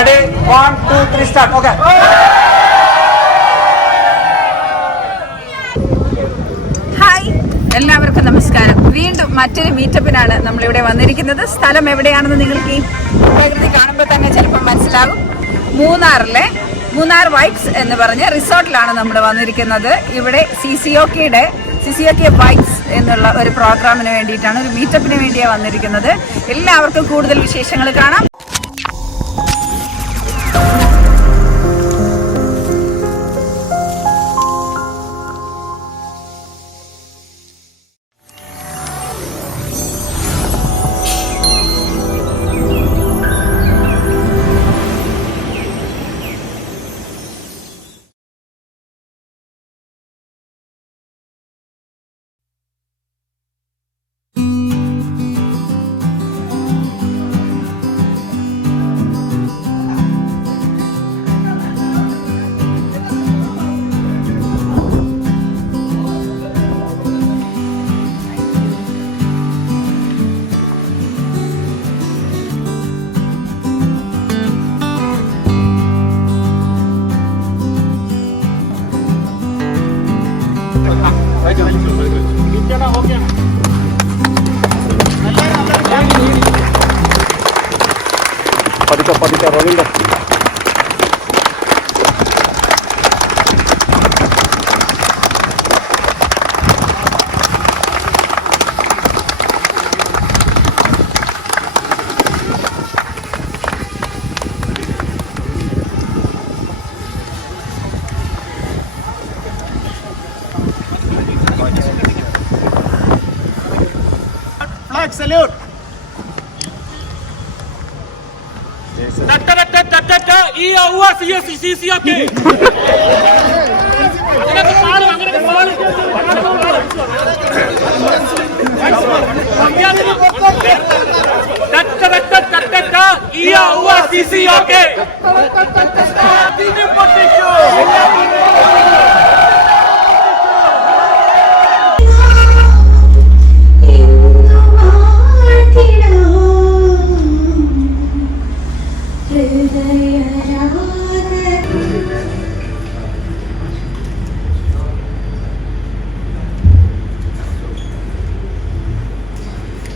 Ready? 1, 2, 3, start. Okay. Hi, എല്ലാവർക്കും നമസ്കാരം. വീണ്ടും മറ്റൊരു മീറ്റപ്പിനാണ് നമ്മളിവിടെ വന്നിരിക്കുന്നത്. സ്ഥലം എവിടെയാണെന്ന് നിങ്ങൾക്ക് ഈ പ്രകൃതി കാണുമ്പോൾ തന്നെ ചിലപ്പോൾ മനസ്സിലാകും. മൂന്നാറിലെ മൂന്നാർ വൈബ്സ് എന്ന് പറഞ്ഞ റിസോർട്ടിലാണ് നമ്മൾ വന്നിരിക്കുന്നത്. ഇവിടെ CCOK വൈബ്സ് എന്നുള്ള ഒരു പ്രോഗ്രാമിന് വേണ്ടിയിട്ടാണ്, ഒരു മീറ്റപ്പിന് വേണ്ടിയാണ് വന്നിരിക്കുന്നത്. എല്ലാവർക്കും കൂടുതൽ വിശേഷങ്ങൾ കാണാം. പതുക്കെ റോവിന്റെ flag salute. CCOK.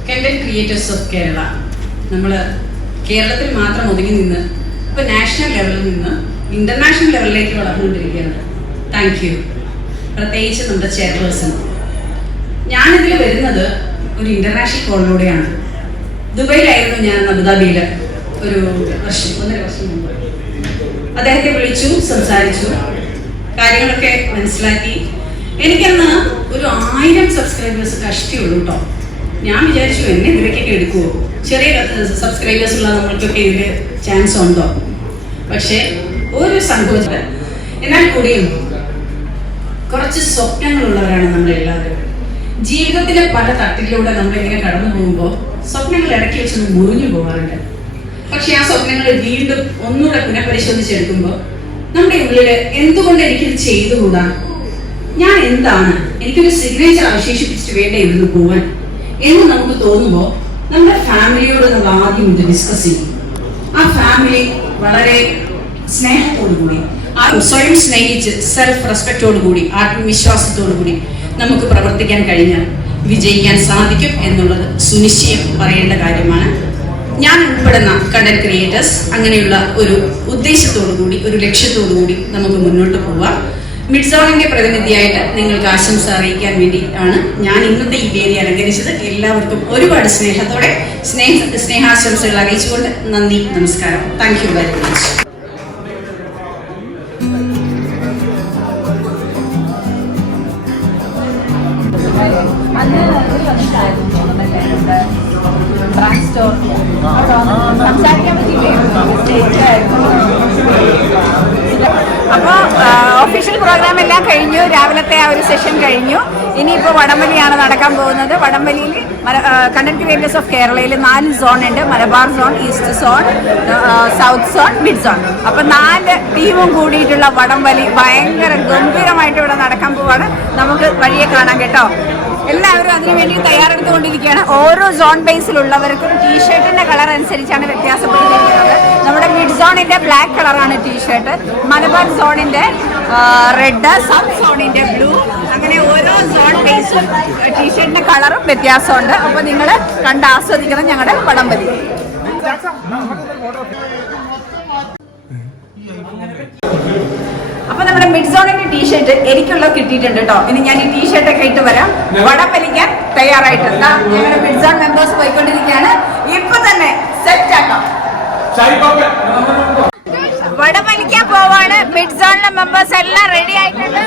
Content creators of Kerala, നമ്മൾ കേരളത്തിൽ മാത്രം ഒതുങ്ങി നിന്ന് ഇപ്പോൾ നാഷണൽ ലെവലിൽ നിന്ന് ഇന്റർനാഷണൽ ലെവലിലേക്ക് വളർന്നുകൊണ്ടിരിക്കുകയാണ്. Thank you. പ്രത്യേകിച്ച് നമ്മുടെ ചെയർപേഴ്സൺ. ഞാനിതിൽ വരുന്നത് ഒരു ഇന്റർനാഷണൽ കോളിലൂടെയാണ്. ദുബൈയിലായിരുന്നു ഞാൻ, അബുദാബിയിൽ ഒരു 1.5 വർഷം മുമ്പ്. അദ്ദേഹത്തെ വിളിച്ചു, സംസാരിച്ചു, കാര്യങ്ങളൊക്കെ മനസ്സിലാക്കി. എനിക്കന്ന് ഒരു 1000 സബ്സ്ക്രൈബേഴ്സ് കഷ്ടിയുള്ളൂ കേട്ടോ. ഞാൻ വിചാരിച്ചു എന്നെ ഇതിലേക്കൊക്കെ എടുക്കുമോ, ചെറിയ സബ്സ്ക്രൈബേഴ്സ് ഉള്ള നമ്മൾക്കൊക്കെ ഇതിൽ ചാൻസ് ഉണ്ടോ. പക്ഷേ ഒരു സങ്കോചം. എന്നാൽ കൂടിയും കുറച്ച് സ്വപ്നങ്ങളുള്ളവരാണ് നമ്മളെല്ലാവരും. ജീവിതത്തിലെ പല തട്ടിലൂടെ നമ്മളിങ്ങനെ കടന്നു പോകുമ്പോൾ സ്വപ്നങ്ങൾ ഇടയ്ക്ക് വെച്ചൊന്ന് മുറിഞ്ഞു പോകാറുണ്ട്. പക്ഷെ ആ സ്വപ്നങ്ങൾ വീണ്ടും ഒന്നുകൂടെ പുനഃപരിശോധിച്ചെടുക്കുമ്പോൾ നമ്മുടെ ഉള്ളിൽ എന്തുകൊണ്ട് എനിക്കിത് ചെയ്തുകൂടാ, ഞാൻ എന്താണ്, എനിക്കൊരു സിഗ്നേച്ചർ അവശേഷിപ്പിച്ചിട്ട് വേണ്ട ഇവിടുന്ന് പോവാൻ എന്ന് നമുക്ക് തോന്നുമ്പോൾ നമ്മുടെ ഫാമിലിയോട് നമ്മൾ ആദ്യം ഇത് ഡിസ്കസ് ചെയ്യും. ആ ഫാമിലി വളരെ സ്നേഹത്തോടു കൂടി, സ്വയം സ്നേഹിച്ച് സെൽഫ് റെസ്പെക്റ്റോടു കൂടി, ആത്മവിശ്വാസത്തോടു കൂടി നമുക്ക് പ്രവർത്തിക്കാൻ കഴിഞ്ഞാൽ വിജയിക്കാൻ സാധിക്കും എന്നുള്ളത് സുനിശ്ചയം പറയേണ്ട കാര്യമാണ്. ഞാൻ ഉൾപ്പെടുന്ന കണ്ടന്റ് ക്രിയേറ്റേഴ്സ് അങ്ങനെയുള്ള ഒരു ഉദ്ദേശത്തോടു കൂടി, ഒരു ലക്ഷ്യത്തോടു കൂടി നമുക്ക് മുന്നോട്ട് പോവാം. മിഡ്സോണിന്റെ പ്രതിനിധിയായിട്ട് നിങ്ങൾക്ക് ആശംസ അറിയിക്കാൻ വേണ്ടിയിട്ടാണ് ഞാൻ ഇന്നത്തെ ഈ വേദി അലങ്കരിച്ചത്. എല്ലാവർക്കും ഒരുപാട് സ്നേഹത്തോടെ സ്നേഹാശംസകൾ അറിയിച്ചുകൊണ്ട് നന്ദി, നമസ്കാരം. Thank you very much. അപ്പോൾ ഒഫീഷ്യൽ പ്രോഗ്രാം എല്ലാം കഴിഞ്ഞു. രാവിലത്തെ ആ ഒരു സെഷൻ കഴിഞ്ഞു. ഇനിയിപ്പോൾ വടംവലിയാണ് നടക്കാൻ പോകുന്നത്. വടംവലിയിൽ കണ്ടന്റ് ക്രിയേറ്റേഴ്സ് ഓഫ് കേരളയിൽ 4 സോൺ ഉണ്ട്. Malabar zone, east zone, south zone, mid zone. അപ്പൊ 4 ടീമും കൂടിയിട്ടുള്ള വടംവലി ഭയങ്കര ഗംഭീരമായിട്ട് ഇവിടെ നടക്കാൻ പോവാണ്. നമുക്ക് വഴിയെ കാണാം കേട്ടോ. എല്ലാവരും അതിനുവേണ്ടി തയ്യാറെടുത്തുകൊണ്ടിരിക്കുകയാണ്. ഓരോ സോൺ ബേസിലുള്ളവർക്കും ടീഷർട്ടിന്റെ കളർ അനുസരിച്ചാണ് വ്യത്യാസപ്പെട്ടിരിക്കുന്നത്. നമ്മുടെ മിഡ് സോൺ സോണിന്റെ ബ്ലാക്ക് കളറാണ് ടീഷർട്ട്, മലബാർ സോണിന്റെ റെഡ്, സബ് സോണിന്റെ ബ്ലൂ, അങ്ങനെ ഓരോ സോൺ ബേസും ടീഷർട്ടിന്റെ കളറും വ്യത്യാസമുണ്ട്. അപ്പൊ നിങ്ങൾ കണ്ട് ആസ്വദിക്കണം ഞങ്ങളുടെ വടംവലി. അപ്പൊ നമ്മുടെ മിഡ് സോണിന്റെ ടീഷർട്ട് എനിക്കുള്ളത് കിട്ടിയിട്ടുണ്ട് കേട്ടോ. ഇനി ഞാൻ ഈ ടീഷർട്ട് ഒക്കെ ഇട്ട് വരാം. വടം വലിക്കാൻ തയ്യാറായിട്ടുണ്ട്. ഞങ്ങളുടെ മിഡ് സോൺ മെമ്പേഴ്സ് പോയിക്കൊണ്ടിരിക്കുകയാണ്. ഇപ്പൊ തന്നെ സെറ്റ് ആക്കാം. വടം വലിക്കാൻ പോവാണ്. മിഡ് സോണിലെ മെമ്പേഴ്സ് എല്ലാം റെഡി ആയിട്ടുണ്ട്.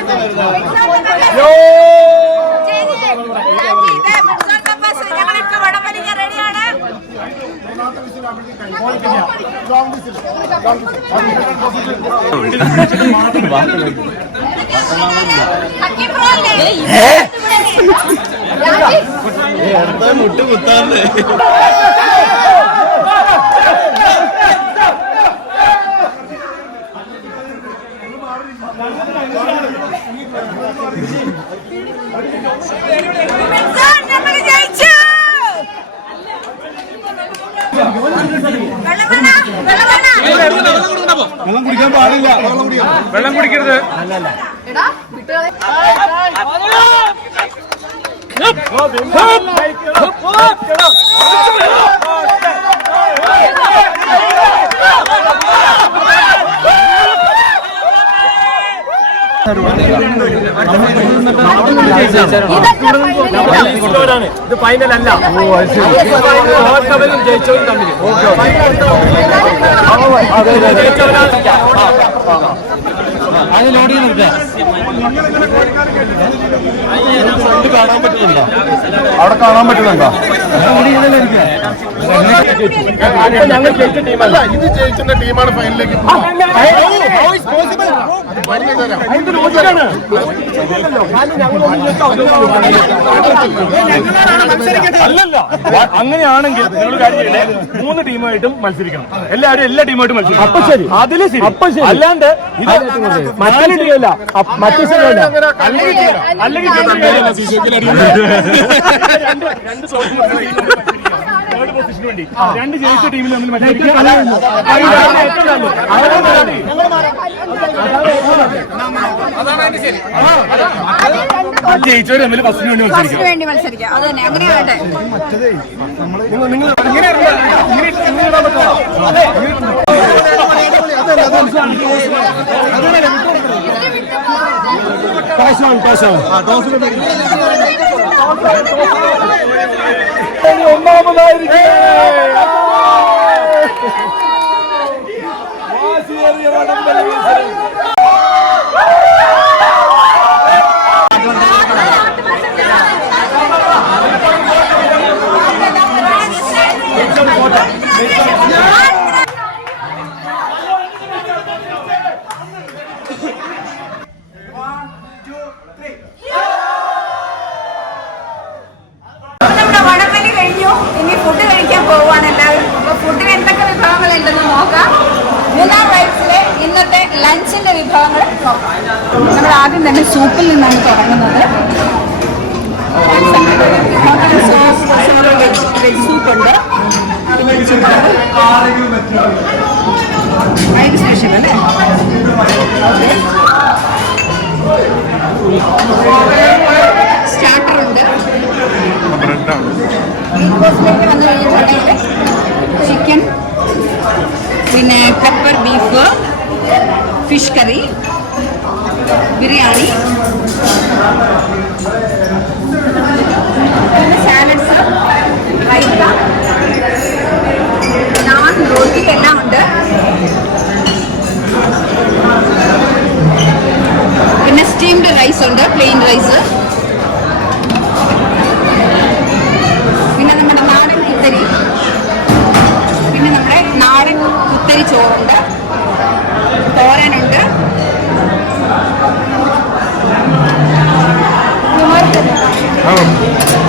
ഞങ്ങളിപ്പോ വടം വലിക്കാൻ റെഡിയാണ്. മുട്ട് കുത്താണ്ട് വെള്ളം കുടിക്കാൻ പാടില്ല. വെള്ളം കുടിക്കരുത്. ഇത് ഫൈനൽ അല്ല. ജയിച്ചവരും തമ്മിൽ അത് ലോഡ് ചെയ്ത് കാണാൻ പറ്റുന്നുണ്ടോ? അവിടെ കാണാൻ പറ്റുന്നുണ്ടോ? ഞങ്ങൾ ജയിച്ച ടീമല്ല, ഇത് ജയിക്കുന്ന ടീമാണ് ഫൈനലിലേക്ക്. അല്ലല്ല, അങ്ങനെയാണെങ്കിൽ നിങ്ങൾ കാര്യം ചെയ്യണേ, 3 ടീമായിട്ടും മത്സരിക്കണം. എല്ലാവരും എല്ലാ ടീമായിട്ടും മത്സരിക്കണം. അപ്പൊ ശരി, അതില് ശരി. അല്ലാണ്ട് ഇത് മറ്റേ ശരിയല്ല, മറ്റേ ശരിയല്ല. അല്ലെങ്കിൽ തേർഡ് പൊസിഷന് വേണ്ടി 2 ജയിച്ച ടീമിൽ തമ്മിൽ മത്സരിക്കുക. ജയിച്ചവർ തമ്മിൽ ഫസ്റ്റിന് വേണ്ടി മത്സരിക്കാം. നിങ്ങൾ ഒന്നാമതായിരിക്കും. ഇന്നത്തെ ലഞ്ചിന്റെ വിഭവങ്ങൾ നോക്കാം. നമ്മൾ ആദ്യം തന്നെ സൂപ്പിൽ നിന്നാണ് തുടങ്ങുന്നത്. വെജ് സൂപ്പുണ്ട്, അതിന് ശേഷം അല്ലേ സ്റ്റാർട്ടറുണ്ട്. വന്നു കഴിഞ്ഞിട്ടുണ്ടെങ്കിൽ ചിക്കൻ, പിന്നെ pepper beef, fish curry, biryani, salads, raita, naan, roti എല്ലാം ഉണ്ട്. പിന്നെ സ്റ്റീംഡ് റൈസ് ഉണ്ട്, പ്ലെയിൻ റൈസ്. പിന്നെ നമ്മുടെ നാടൻ കുത്തരി, പിന്നെ നമ്മുടെ നാടൻ കുത്തരി ചോറുണ്ട്, തോരനുണ്ട്,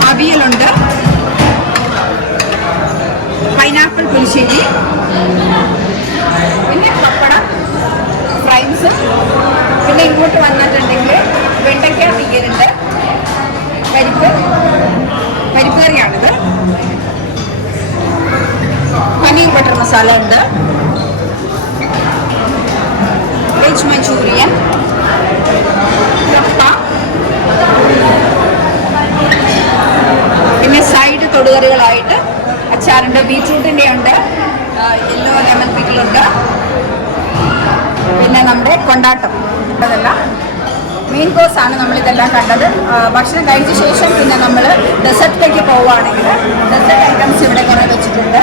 അവിയലുണ്ട്, പൈനാപ്പിൾ പുളിശ്ശേരി, പിന്നെ പപ്പടം, ഫ്രൈസ്. പിന്നെ ഇങ്ങോട്ട് വന്നിട്ടുണ്ടെങ്കിൽ വെണ്ടയ്ക്ക തീയലുണ്ട്, പരിപ്പ് കറിയാണിത്, പനീർ ബട്ടർ മസാല ഉണ്ട്, cabbage manchurian, കപ്പ, പിന്നെ സൈഡ് തൊടുകറികളായിട്ട് അച്ചാറുണ്ട്, ബീറ്റ്റൂട്ടിൻ്റെ ഉണ്ട്, യെല്ലോ ലെമൺ പിക്കിളുണ്ട്, പിന്നെ നമ്മുടെ കൊണ്ടാട്ടം. അതെല്ലാം മെയിൻ കോഴ്സാണ് നമ്മളിതെല്ലാം കണ്ടത്. ഭക്ഷണം കഴിച്ച ശേഷം പിന്നെ നമ്മൾ ഡെസേർട്ടിലേക്ക് പോവുകയാണെങ്കിൽ ഡെസേർട്ട് ഐറ്റംസ് ഇവിടെ കുറേ വെച്ചിട്ടുണ്ട്.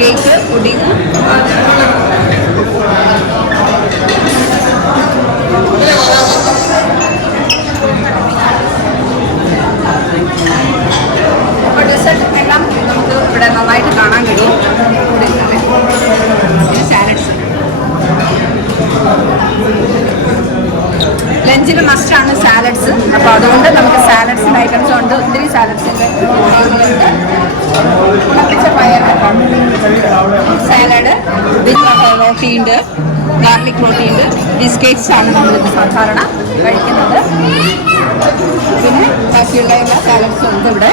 കേക്ക്, പുഡിംഗ്, അപ്പോൾ ഡെസേർട്ട് എല്ലാം നമുക്ക് ഇവിടെ നന്നായിട്ട് കാണാൻ കഴിയും. പിന്നെ സാലഡ്സ്, ലഞ്ചിന് മസ്റ്റാണ് സാലഡ്സ്. അപ്പോൾ അതുകൊണ്ട് നമുക്ക് സാലഡ്സിൻ്റെ ഐറ്റംസ് ഉണ്ട്. ഒത്തിരി സാലഡ്സിൻ്റെ ഉണപ്പിച്ച പയർ സാലഡ്, റൊട്ടി ഉണ്ട്, ഗാർലിക് റൊട്ടി ഉണ്ട്, ബിസ്ക്കറ്റ്സ് ആണ് നമ്മളിത് സാധാരണ കഴിക്കുന്നത്. പിന്നെ ബാക്കിയുള്ള എല്ലാ സാലഡ്സും ഉണ്ട് ഇവിടെ.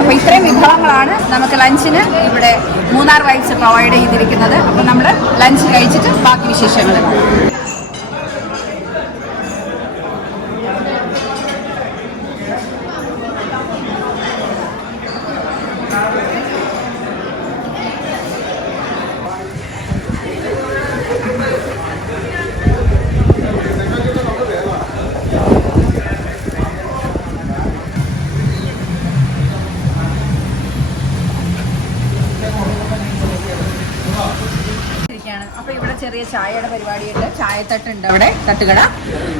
അപ്പോൾ ഇത്രയും വിഭവങ്ങളാണ് നമുക്ക് ലഞ്ചിന് ഇവിടെ മൂന്നാർ വൈബ്സ് പ്രൊവൈഡ് ചെയ്തിരിക്കുന്നത്. അപ്പോൾ നമ്മൾ ലഞ്ച് കഴിച്ചിട്ട് ബാക്കി വിശേഷങ്ങൾ അപ്പോൾ ഇവിടെ ചെറിയ ചായയുടെ പരിപാടിയുണ്ട്, ചായത്തട്ടുണ്ട്, അവിടെ തട്ടുകട,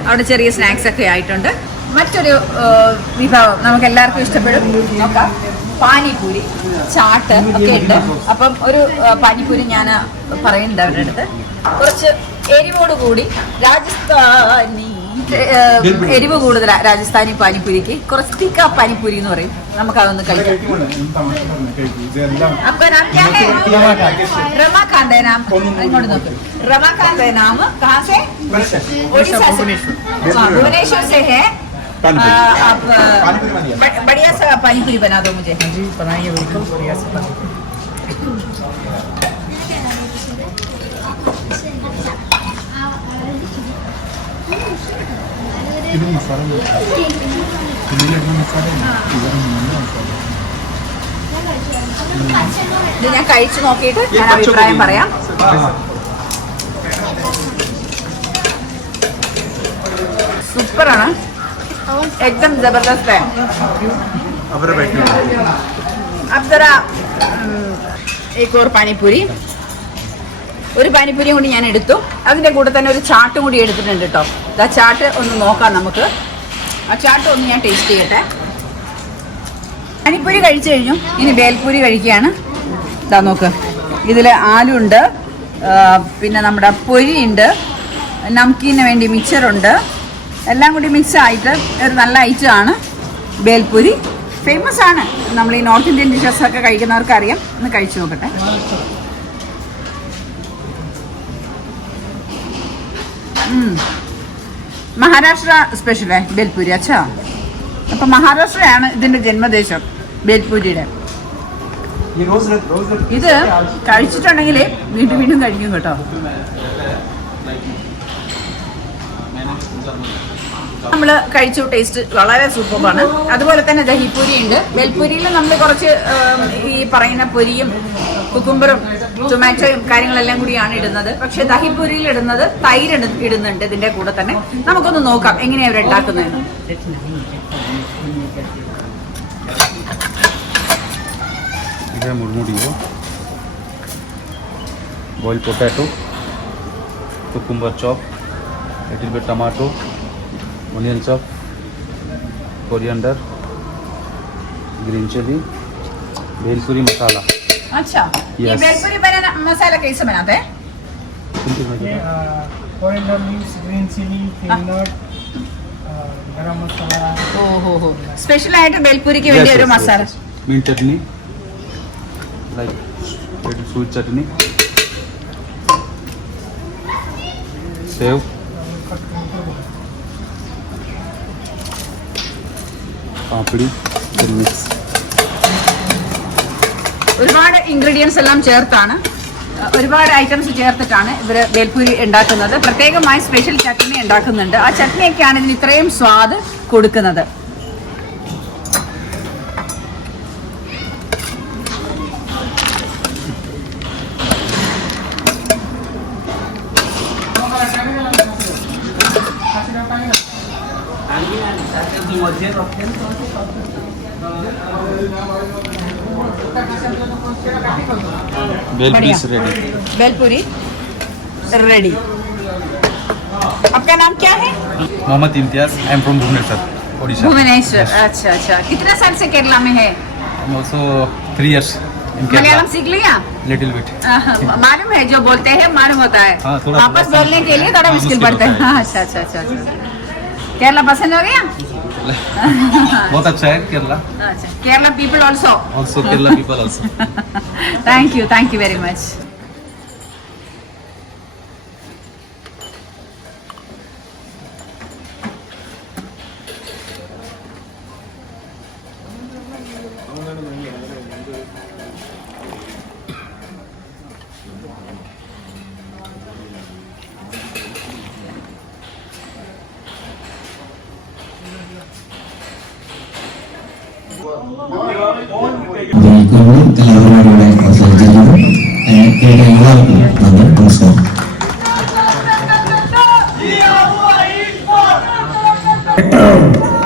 അവിടെ ചെറിയ സ്നാക്സ് ഒക്കെ ആയിട്ടുണ്ട്. മറ്റൊരു വിഭവം നമുക്ക് എല്ലാവർക്കും ഇഷ്ടപ്പെടും, നോക്കാം, പാനിപൂരി, ചാട്ട് ഒക്കെ ഉണ്ട്. അപ്പം ഒരു പാനിപൂരി ഞാൻ പറയുന്നുണ്ട് അവരുടെ അടുത്ത്. കുറച്ച് എരിവോട് കൂടി രാജസ്ഥാനി എരിവ് കൂടുതലാ രാജസ്ഥാനി പാനിപൂരിക്ക്. കുറച്ച് തിക്ക പാനിപൂരി എന്ന് പറയും. നമുക്കതൊന്ന് കഴിക്കാം. आपका नाम क्या है? रमाकांत है नाम. इങ്ങോട്ട് നോക്ക്. रमाकांत है नाम. कहाँ से? ओडिशा से. भुवनेश्वर से है. आप बढ़िया सा पानीपुरी बना दो मुझे. जी बनाइए, बिल्कुल बढ़िया सा. ഇത് മസാല ഇത് ഞാൻ കഴിച്ചു നോക്കിയിട്ട് ഞാൻ അഭിപ്രായം പറയാം. സൂപ്പറാണ്, एकदम जबरदस्त है. अब जरा एक और പാനിപൂരി. ഒരു പാനിപൂരിയും കൂടി ഞാൻ എടുത്തു. അതിൻ്റെ കൂടെ തന്നെ ഒരു ചാട്ടും കൂടി എടുത്തിട്ടുണ്ട് കേട്ടോ. ആ ചാട്ട് ഒന്ന് നോക്കാം നമുക്ക്. ആ ചാട്ട് ഒന്ന് ഞാൻ ടേസ്റ്റ് ചെയ്യട്ടെ. പാനിപൂരി കഴിച്ചു കഴിഞ്ഞു, ഇനി ബേൽപൂരി കഴിക്കുകയാണ്. ഇതാ നോക്ക്, ഇതിൽ ആലുണ്ട്, പിന്നെ നമ്മുടെ പൊരിയുണ്ട്, നംകീന് വേണ്ടി മിക്സറുണ്ട്. എല്ലാം കൂടി മിക്സ് ആയിട്ട് ഒരു നല്ല ഐറ്റമാണ് ബേൽപൂരി. ഫേമസ് ആണ്, നമ്മൾ ഈ നോർത്ത് ഇന്ത്യൻ ഡിഷസൊക്കെ കഴിക്കുന്നവർക്ക് അറിയാം. ഒന്ന് കഴിച്ചു നോക്കട്ടെ. മഹാരാഷ്ട്ര സ്പെഷ്യൽ ബേൽപൂരി. അച്ഛാ, അപ്പം മഹാരാഷ്ട്രയാണ് ഇതിൻ്റെ ജന്മദേശം ബേൽപൂരിയുടെ. ഇത് കഴിച്ചിട്ടുണ്ടെങ്കിൽ വീണ്ടും വീണ്ടും കഴിക്കും കേട്ടോ. നമ്മൾ കഴിച്ചു, ടേസ്റ്റ് വളരെ സൂപ്പറാണ്. അതുപോലെ തന്നെ ദഹിപൂരി ഉണ്ട്. ബേൽപൂരിയിൽ നമ്മൾ കുറച്ച് ഈ പറയുന്ന പൊരിയും കുക്കുംബറും ടൊമാറ്റോയും കാര്യങ്ങളെല്ലാം കൂടിയാണ് ഇടുന്നത്. പക്ഷെ ദഹിപൂരിയിൽ ഇടുന്നത് തൈര് ഇടുന്നുണ്ട് ഇതിന്റെ കൂടെ തന്നെ. നമുക്കൊന്ന് നോക്കാം എങ്ങനെയാണ് അവർ ഉണ്ടാക്കുന്നതെന്ന്. മുൾമുടിയോ, boiled potato, cucumber chop, little bit tomato, onion chop, coriander, green chili, bhelpuri मसाला. अच्छा, ये भेलपुरी बनाना मसाला कैसे बनाते हैं? coriander leaves, green chili, peanut, garam masala. ഓഹോ, സ്പെഷ്യൽ ആയിട്ട് ബേൽപൂരിക്ക് വേണ്ടി ഒരു masala. Mint chutney, like little sweet chutney, sev, papdi, mix. ഒരുപാട് ഇൻഗ്രീഡിയൻസ് എല്ലാം ചേർത്താണ്, ഒരുപാട് ഐറ്റംസ് ചേർത്തിട്ടാണ് ഇവർ ബേൽപൂരി ഉണ്ടാക്കുന്നത്. പ്രത്യേകമായി സ്പെഷ്യൽ ചട്നി ഉണ്ടാക്കുന്നുണ്ട്. ആ ചട്നിയൊക്കെയാണ് ഇതിന് ഇത്രയും സ്വാദ് കൊടുക്കുന്നത്. बेलपुरी रेडी. आपका नाम क्या है? Mohammed Imtiaz. I am from Bhubaneswar, Odisha. Bhubaneswar. अच्छा अच्छा. कितना साल से केरला में है? Also 3 years in Kerala. Malayalam सीख लिया? Little bit. मालूम है, जो बोलते हैं मालूम होता है. हाँ, थोड़ा वापस बोलने के लिए थोड़ा मुश्किल पड़ता है. अच्छा अच्छा अच्छा. केरला पसंद हो गया? बहुत अच्छा है केरला. अच्छा. Kerala people also. Also Kerala people also. Thank you very much.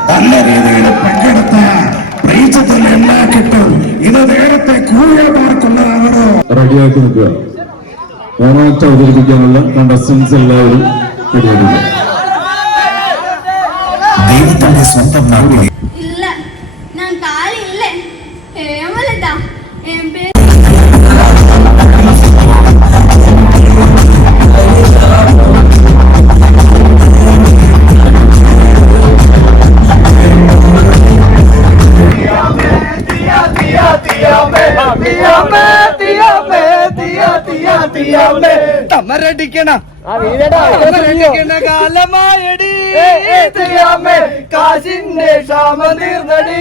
നല്ല രീതിയിൽ പങ്കെടുത്ത പ്രീച്ചത്തിന് എല്ലാ കിട്ടും. ഇത് നേരത്തെ കൂടിയമാർക്കുള്ളതാണോ? റെഡിയാക്കി നിൽക്കുക. ഓണാക്ട് അവതരിപ്പിക്കാനുള്ള കണ്ടസ്റ്റൻസ് എല്ലാവരും റെഡിയാക്കുക. ദൈവത്തിന്റെ സ്വന്തം നാട്ടിൽ இல்ல நான் கால் இல்ல ஏமலடா என் பேர் തമരടിക്കണ കാലമായടി കാശിന്റെ ക്ഷാമ തീർന്നടി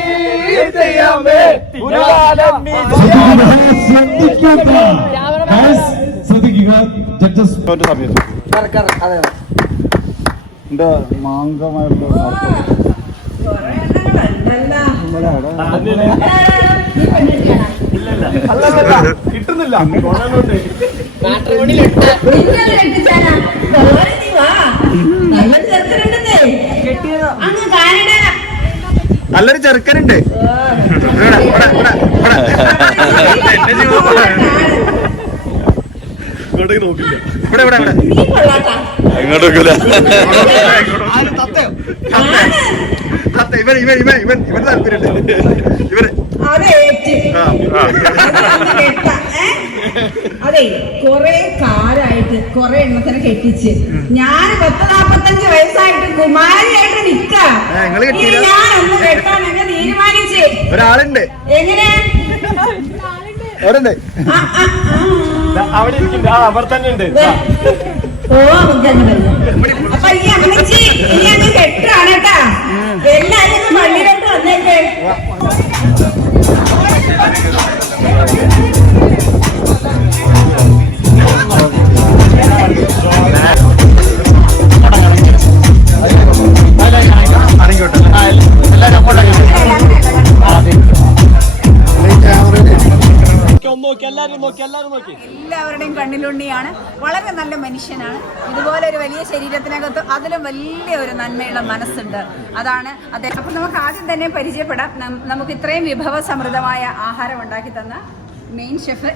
ശ്രദ്ധിക്കുക. ജഡ്ജസ് എന്റെ മാംഗമായിട്ടുള്ള കിട്ടുന്നില്ല. നല്ലൊരു ചെറുക്കനുണ്ട്. ഇങ്ങോട്ടേക്ക് നോക്കില്ല. ഇവിടെ ഇവിടെ ഇവിടെ ഇങ്ങോട്ട് വെക്കൂല. ഇവൻ ഇവൻ ഇവൻ ഇവൻ ഇവൻ താല്പര്യമുണ്ട്. ഇവര് അതെ കൊറേ കാലായിട്ട് കൊറേ എണ്ണത്തിനെ കെട്ടിച്ച് ഞാൻ 40-45 വയസ്സായിട്ട് കുമാരിയായിട്ട് നിക്കാം. ഞാനൊന്ന് കെട്ടാനൊക്കെ തീരുമാനിച്ച് ഒരാളുണ്ട്. എങ്ങനെ അവിടെ അവിടെ ഇരിക്കുന്നുണ്ട്. അവർ തന്നെ ഉണ്ട്. ഓ അപ്പൊ ഈ അമ്മച്ചി ഇനി അങ്ങ് കെട്ടാണ് കേട്ടാ. എല്ലാരും ഒന്ന് പള്ളിയിലോട്ട് വന്നേക്കേ. എല്ലാവരുടെയും കണ്ണിലുണ്ണിയാണ്. വളരെ നല്ല മനുഷ്യനാണ്. ഇതുപോലെ ഒരു വലിയ ശരീരത്തിനകത്ത് അതിലും വലിയ ഒരു നന്മയുള്ള മനസ്സുണ്ട്. അതാണ് അദ്ദേഹം. അപ്പം നമുക്ക് ആദ്യം തന്നെ പരിചയപ്പെടാം. നമുക്ക് ഇത്രയും വിഭവസമൃദ്ധമായ ആഹാരം ഉണ്ടാക്കി തന്ന മെയിൻ ഷെഫ്